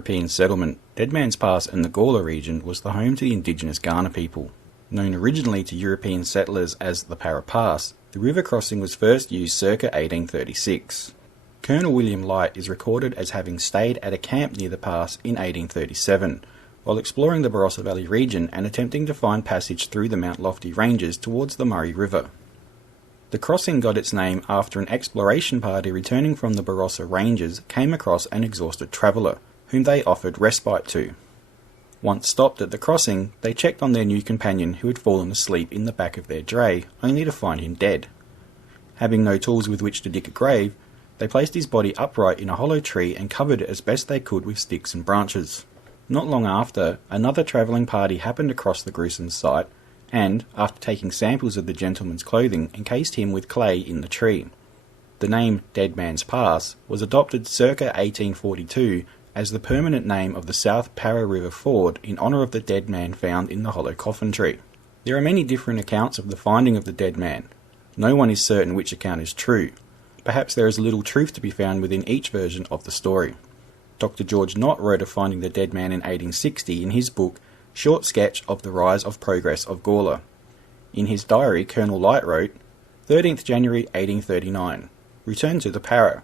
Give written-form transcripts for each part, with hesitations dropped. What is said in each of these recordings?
European settlement, Dead Man's Pass and the Gawler region was the home to the indigenous Kaurna people. Known originally to European settlers as the Para Pass, the river crossing was first used circa 1836. Colonel William Light is recorded as having stayed at a camp near the pass in 1837, while exploring the Barossa Valley region and attempting to find passage through the Mount Lofty Ranges towards the Murray River. The crossing got its name after an exploration party returning from the Barossa Ranges came across an exhausted traveller, whom they offered respite to. Once stopped at the crossing, they checked on their new companion who had fallen asleep in the back of their dray, only to find him dead. Having no tools with which to dig a grave, they placed his body upright in a hollow tree and covered it as best they could with sticks and branches. Not long after, another travelling party happened across the gruesome site and, after taking samples of the gentleman's clothing, encased him with clay in the tree. The name Dead Man's Pass was adopted circa 1842 as the permanent name of the South Para River Ford in honour of the dead man found in the hollow coffin tree. There are many different accounts of the finding of the dead man. No one is certain which account is true. Perhaps there is little truth to be found within each version of the story. Dr. George Nott wrote of finding the dead man in 1860 in his book Short Sketch of the Rise of Progress of Gawler. In his diary, Colonel Light wrote, 13th January 1839. Returned to the Para.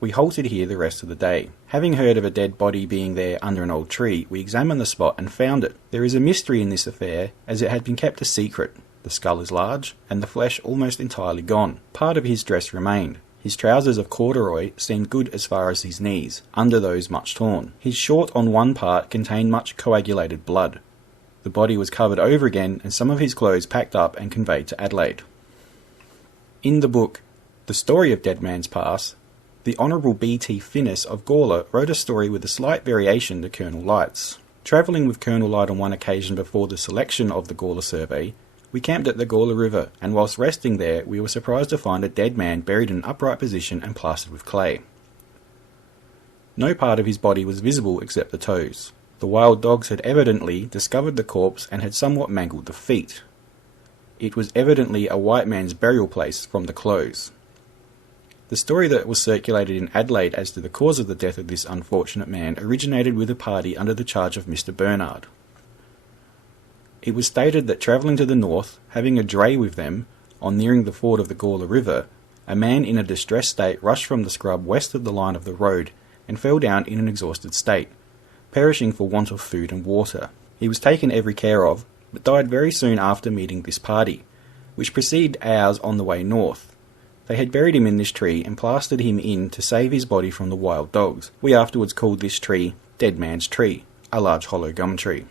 We halted here the rest of the day. Having heard of a dead body being there under an old tree, we examined the spot and found it. There is a mystery in this affair, as it had been kept a secret. The skull is large, and the flesh almost entirely gone. Part of his dress remained. His trousers of corduroy seemed good as far as his knees, under those much torn. His short on one part contained much coagulated blood. The body was covered over again, and some of his clothes packed up and conveyed to Adelaide. In the book, The Story of Dead Man's Pass, the Honourable B.T. Finnis of Gawler wrote a story with a slight variation to Colonel Light's. Travelling with Colonel Light on one occasion before the selection of the Gawler survey, we camped at the Gawler River, and whilst resting there, we were surprised to find a dead man buried in an upright position and plastered with clay. No part of his body was visible except the toes. The wild dogs had evidently discovered the corpse and had somewhat mangled the feet. It was evidently a white man's burial place from the clothes. The story that was circulated in Adelaide as to the cause of the death of this unfortunate man originated with a party under the charge of Mr. Bernard. It was stated that travelling to the north, having a dray with them, on nearing the ford of the Gawler River, a man in a distressed state rushed from the scrub west of the line of the road and fell down in an exhausted state, perishing for want of food and water. He was taken every care of, but died very soon after meeting this party, which preceded ours on the way north. They had buried him in this tree and plastered him in to save his body from the wild dogs. We afterwards called this tree Dead Man's Tree, a large hollow gum tree.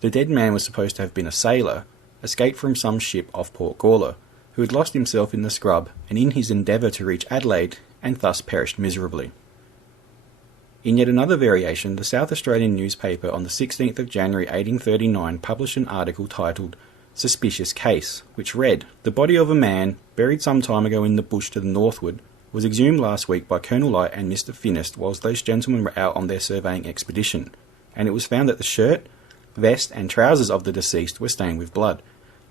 The dead man was supposed to have been a sailor, escaped from some ship off Port Gawler, who had lost himself in the scrub and in his endeavour to reach Adelaide, and thus perished miserably. In yet another variation, the South Australian newspaper on the 16th of January 1839 published an article titled Suspicious Case, which read, The body of a man, buried some time ago in the bush to the northward, was exhumed last week by Colonel Light and Mr. Finnis whilst those gentlemen were out on their surveying expedition, and it was found that the shirt, vest and trousers of the deceased were stained with blood,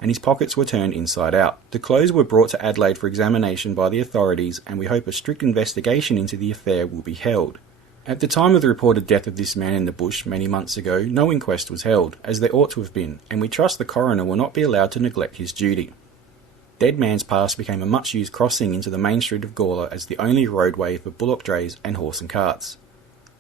and his pockets were turned inside out. The clothes were brought to Adelaide for examination by the authorities, and we hope a strict investigation into the affair will be held. At the time of the reported death of this man in the bush many months ago, no inquest was held, as there ought to have been, and we trust the coroner will not be allowed to neglect his duty. Dead Man's Pass became a much-used crossing into the main street of Gawler as the only roadway for bullock drays and horse and carts.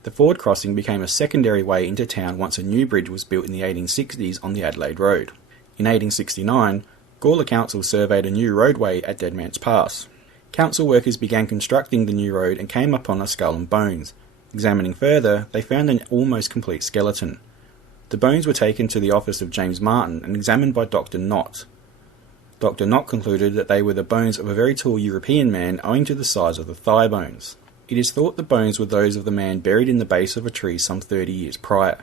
The Ford crossing became a secondary way into town once a new bridge was built in the 1860s on the Adelaide Road. In 1869, Gawler Council surveyed a new roadway at Dead Man's Pass. Council workers began constructing the new road and came upon a skull and bones. Examining further, they found an almost complete skeleton. The bones were taken to the office of James Martin and examined by Dr. Nott. Dr. Nott concluded that they were the bones of a very tall European man owing to the size of the thigh bones. It is thought the bones were those of the man buried in the base of a tree some 30 years prior.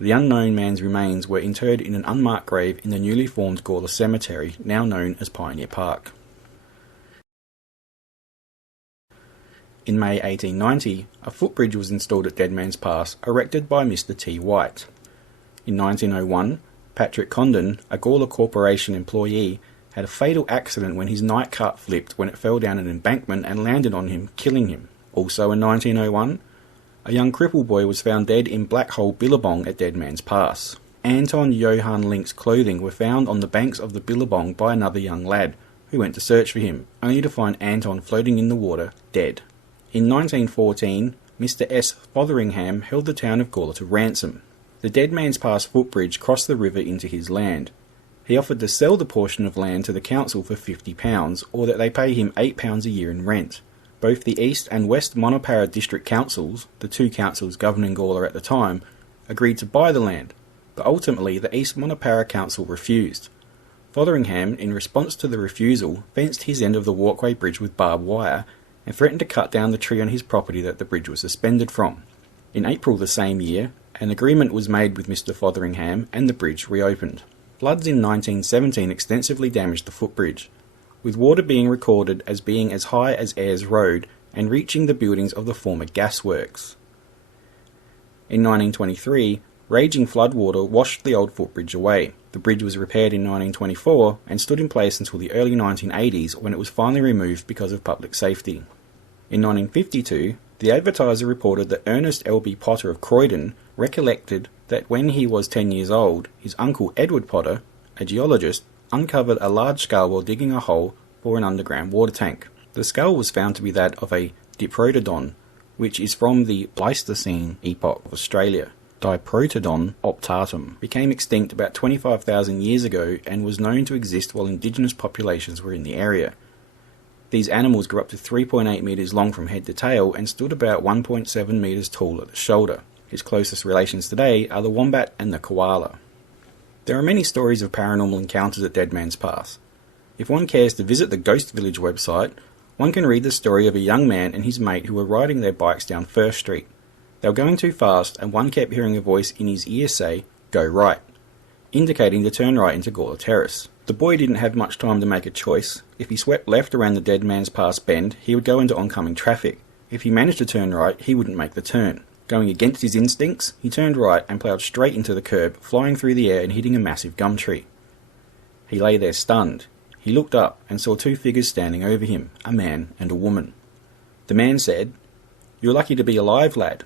The unknown man's remains were interred in an unmarked grave in the newly formed Gawler Cemetery, now known as Pioneer Park. In May 1890, a footbridge was installed at Dead Man's Pass, erected by Mr. T. White. In 1901, Patrick Condon, a Gawler Corporation employee, had a fatal accident when his night cart flipped when it fell down an embankment and landed on him, killing him. Also in 1901, A young cripple boy was found dead in Black Hole Billabong at Dead Man's Pass. Anton Johann Link's clothing were found on the banks of the Billabong by another young lad, who went to search for him, only to find Anton floating in the water, dead. In 1914, Mr. S. Fotheringham held the town of Gawler to ransom. The Dead Man's Pass footbridge crossed the river into his land. He offered to sell the portion of land to the council for £50, or that they pay him £8 a year in rent. Both the East and West Monoparra district councils, the two councils governing Gawler at the time, agreed to buy the land, but ultimately the East Monoparra Council refused. Fotheringham, in response to the refusal, fenced his end of the walkway bridge with barbed wire and threatened to cut down the tree on his property that the bridge was suspended from. In April the same year, an agreement was made with Mr. Fotheringham and the bridge reopened. Floods in 1917 extensively damaged the footbridge, with water being recorded as being as high as Ayres Road and reaching the buildings of the former gasworks. In 1923, raging floodwater washed the old footbridge away. The bridge was repaired in 1924 and stood in place until the early 1980s, when it was finally removed because of public safety. In 1952, the Advertiser reported that Ernest L.B. Potter of Croydon recollected that when he was 10 years old, his uncle Edward Potter, a geologist, uncovered a large skull while digging a hole for an underground water tank. The skull was found to be that of a Diprotodon, which is from the Pleistocene epoch of Australia. Diprotodon optatum became extinct about 25,000 years ago and was known to exist while indigenous populations were in the area. These animals grew up to 3.8 metres long from head to tail and stood about 1.7 metres tall at the shoulder. His closest relations today are the wombat and the koala. There are many stories of paranormal encounters at Dead Man's Pass. If one cares to visit the Ghost Village website, one can read the story of a young man and his mate who were riding their bikes down First Street. They were going too fast and one kept hearing a voice in his ear say, "Go right," indicating to turn right into Gawler Terrace. The boy didn't have much time to make a choice. If he swept left around the Dead Man's Pass bend, he would go into oncoming traffic. If he managed to turn right, he wouldn't make the turn. Going against his instincts, he turned right and ploughed straight into the curb, flying through the air and hitting a massive gum tree. He lay there stunned. He looked up and saw two figures standing over him, a man and a woman. The man said, "You're lucky to be alive, lad."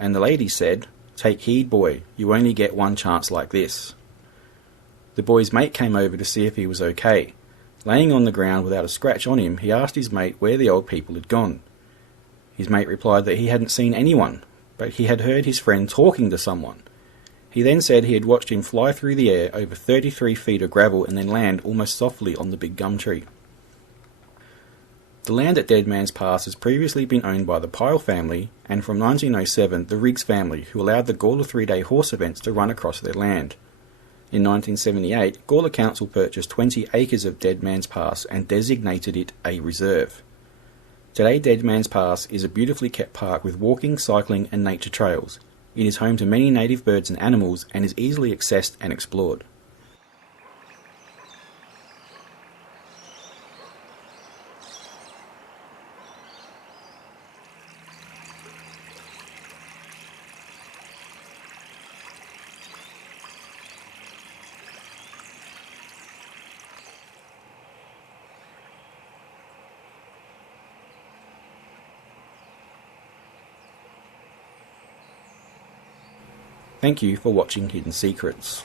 And the lady said, "Take heed, boy, you only get one chance like this." The boy's mate came over to see if he was okay. Laying on the ground without a scratch on him, he asked his mate where the old people had gone. His mate replied that he hadn't seen anyone, but he had heard his friend talking to someone. He then said he had watched him fly through the air over 33 feet of gravel and then land almost softly on the big gum tree. The land at Dead Man's Pass has previously been owned by the Pyle family, and from 1907 the Riggs family, who allowed the Gawler 3-day horse events to run across their land. In 1978, Gawler Council purchased 20 acres of Dead Man's Pass and designated it a reserve. Today, Dead Man's Pass is a beautifully kept park with walking, cycling and nature trails. It is home to many native birds and animals and is easily accessed and explored. Thank you for watching Hidden Secrets.